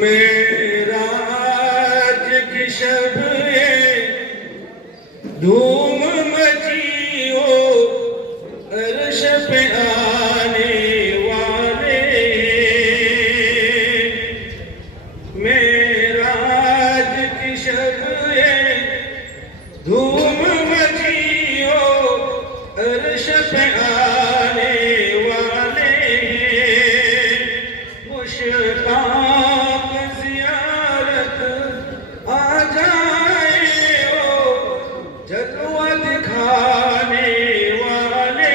मेराज की शब ये धूम मची हो अर्श पे आने वाले। मेराज की शब ये धूम मची हो अर्श पे आने वाले। मुश्ताक ज़ियारत आ जाए हो जलवा दिखाने वाले।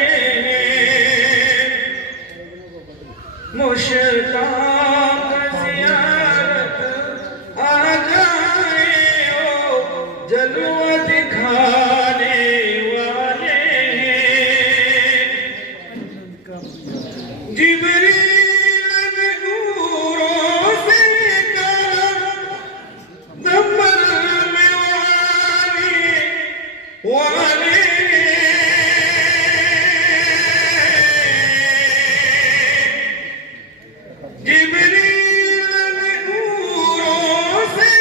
मुश्ताक ज़ियारत आ जाए हो जलवा दिखाने वाले। जिब्रील ने नूरों से कहा नंबर में वाले। जिब्रील ने नूरों से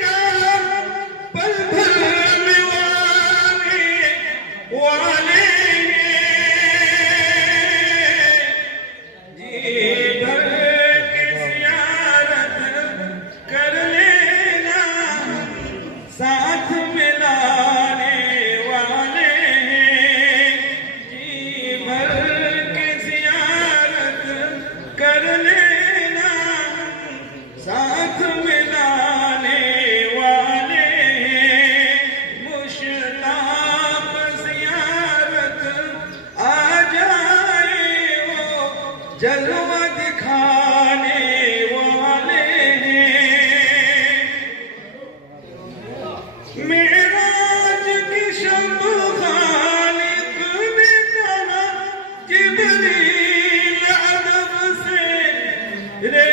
कहा पल भर में वाले। जी भर के ज़ियारत कर लेना साथ मिलाने वाले। जी भर के ज़ियारत कर लेना साथ मिलाने वाले। मुश्ताक ज़ियारत आ जाए हो जलवा दिखाने वाले। मेराज की शब खालिक ने कहा जिब्रील अदब से रे